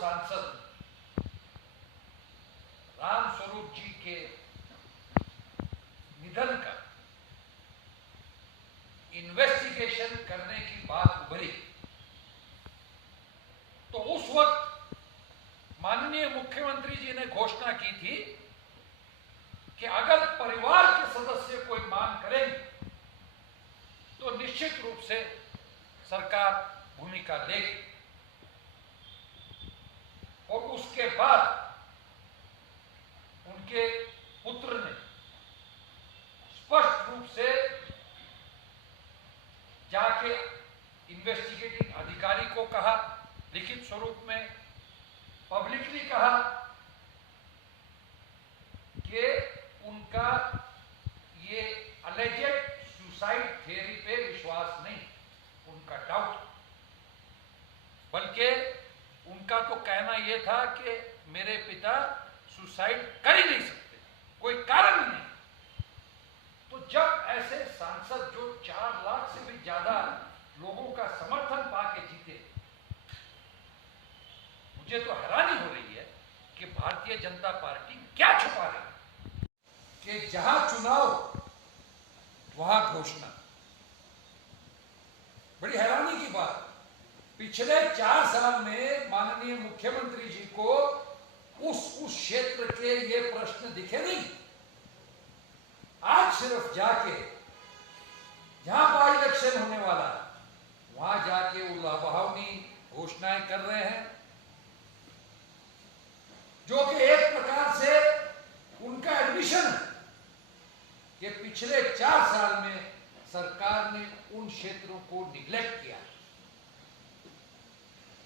सांसद राम स्वरूप जी के निधन का इन्वेस्टिगेशन करने की बात उभरी तो उस वक्त माननीय मुख्यमंत्री जी ने घोषणा की थी कि अगर परिवार के सदस्य कोई मांग करेंगे तो निश्चित रूप से सरकार भूमिका लेगी। और उसके बाद उनके पुत्र ने स्पष्ट रूप से जाके इन्वेस्टिगेटिंग अधिकारी को कहा, लिखित स्वरूप में पब्लिकली कहा कि उनका ये अलेजेड सुसाइड थियरी पे विश्वास नहीं, उनका डाउट, बल्कि उनका तो कहना यह था कि मेरे पिता सुसाइड कर ही नहीं सकते, कोई कारण ही नहीं। तो जब ऐसे सांसद जो 4 लाख से भी ज्यादा लोगों का समर्थन पाके जीते, मुझे तो हैरानी हो रही है कि भारतीय जनता पार्टी क्या छुपा रही है कि जहां चुनाव वहां घोषणा। बड़ी हैरानी की बात, पिछले 4 साल में माननीय मुख्यमंत्री जी को उस क्षेत्र के ये प्रश्न दिखे नहीं। आज सिर्फ जाके जहां बाई इलेक्शन होने वाला है वहां जाके वो लुभावनी घोषणाएं कर रहे हैं, जो कि एक प्रकार से उनका एडमिशन है कि पिछले 4 साल में सरकार ने उन क्षेत्रों को निग्लेक्ट किया।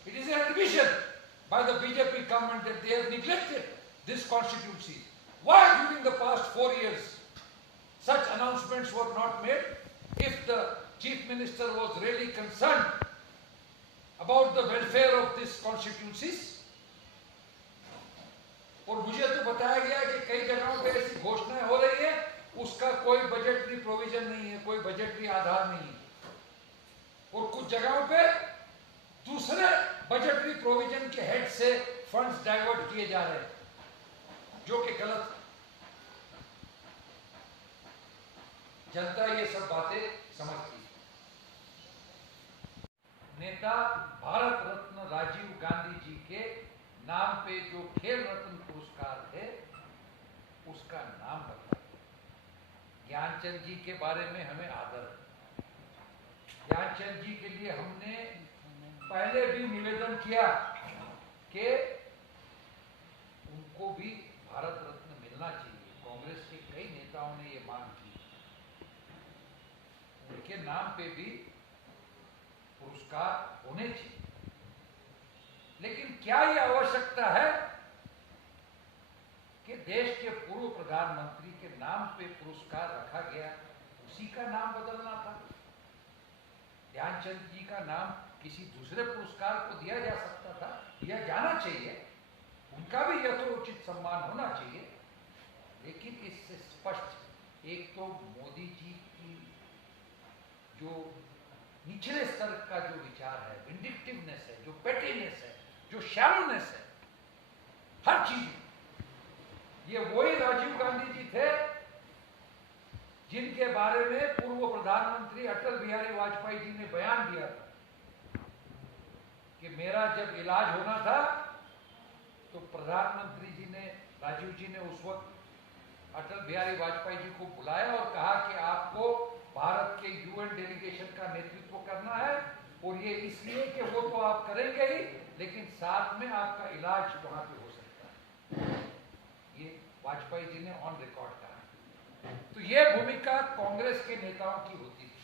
It is an admission by the BJP government that they have neglected this constituency. Why during the past 4 years such announcements were not made? If the Chief Minister was really concerned about the welfare of these constituencies, और मुझे तो बताया गया कि कई जगहों पे ऐसी घोषणाएं हो रही है, उसका कोई बजटरी प्रोविजन नहीं है, कोई बजटरी आधार नहीं है, और कुछ जगहों पे दूसरे बजटरी प्रोविजन के हेड से फंड्स डाइवर्ट किए जा रहे हैं, जो कि गलत। जनता ये सब बातें समझती है। नेता भारत रत्न राजीव गांधी जी के नाम पे जो खेल रत्न पुरस्कार है उसका नाम बदला। ज्ञानचंद जी के बारे में हमें आदर है। ज्ञानचंद जी के लिए हमने पहले भी निवेदन किया कि उनको भी भारत रत्न मिलना चाहिए। कांग्रेस के कई नेताओं ने ये मांग की, उनके नाम पे भी पुरस्कार होने चाहिए। लेकिन क्या ये आवश्यकता है कि देश के पूर्व प्रधानमंत्री के नाम पे पुरस्कार रखा गया, उसी का नाम बदलना था? ध्यानचंद जी का नाम किसी दूसरे पुरस्कार को दिया जा सकता था, दिया जाना चाहिए, उनका भी यथोचित सम्मान होना चाहिए। लेकिन इससे स्पष्ट एक तो मोदी जी की जो निचले स्तर का जो विचार है, विंडिक्टिवनेस है, जो पेटीनेस है, जो शैलोनेस है, हर चीज, ये वही राजीव गांधी जी थे जिनके बारे में पूर्व प्रधानमंत्री अटल बिहारी वाजपेयी जी ने बयान दिया था कि मेरा जब इलाज होना था तो प्रधानमंत्री जी ने, राजीव जी ने उस वक्त अटल बिहारी वाजपेयी जी को बुलाया और कहा कि आपको भारत के यूएन डेलीगेशन का नेतृत्व करना है, और ये इसलिए कि वो तो आप करेंगे ही, लेकिन साथ में आपका इलाज वहां पे हो सकता है। ये वाजपेयी जी ने ऑन रिकॉर्ड कहा। तो ये भूमिका कांग्रेस के नेताओं की होती थी,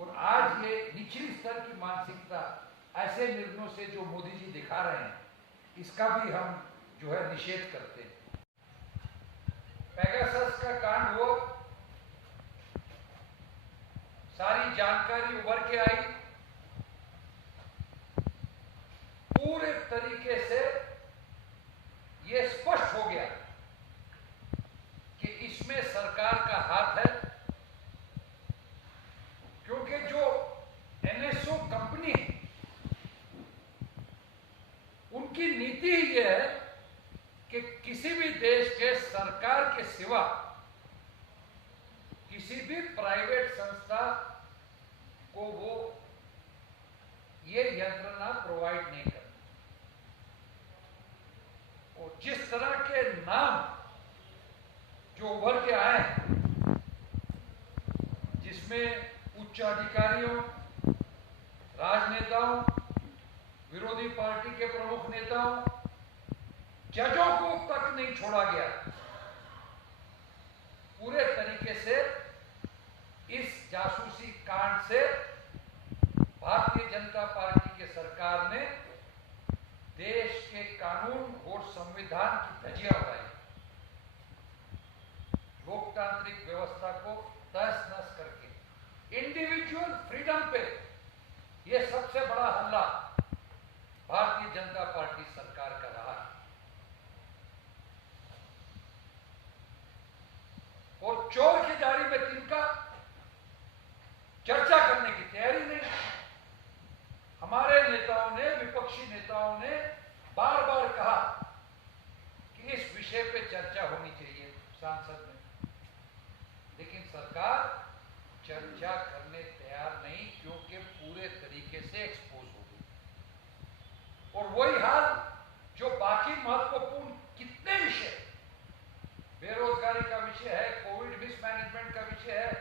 और आज ये निचली स्तर की मानसिकता ऐसे निर्णयों से जो मोदी जी दिखा रहे हैं, इसका भी हम जो है निषेध करते हैं। पेगासस का कांड हुआ, सारी जानकारी उभर के आई, पूरे तरीके से यह स्पष्ट हो गया कि इसमें सरकार का हाथ है, क्योंकि जो एनएसओ कंपनी है उनके उनकी नीति ही ये है कि किसी भी देश के सरकार के सिवा किसी भी प्राइवेट संस्था को वो ये यंत्रणा प्रोवाइड नहीं करती। और जिस तरह के नाम जो उभर के आए, जिसमें उच्च अधिकारियों, राजनेताओं, विरोधी पार्टी के प्रमुख नेताओं, जजों को तक नहीं छोड़ा गया, पूरे तरीके से इस जासूसी कांड से भारतीय जनता पार्टी के सरकार ने देश के कानून और संविधान की धज्जियां उड़ाई, लोकतांत्रिक व्यवस्था को तहस-नहस करके इंडिविजुअल फ्रीडम पे यह सबसे बड़ा हमला भारतीय जनता पार्टी सरकार का रहा है। और चोर की दाढ़ी में तिनका चर्चा करने की तैयारी नहीं। हमारे नेताओं ने, विपक्षी नेताओं ने बार बार कहा कि इस विषय पे चर्चा होनी चाहिए संसद में, लेकिन सरकार चर्चा करने तैयार नहीं, क्योंकि पूरे तरीके से एक्सपोज हो गई। और वही हाल जो बाकी महत्वपूर्ण कितने विषय, बेरोजगारी का विषय है, कोविड मिसमैनेजमेंट का विषय है,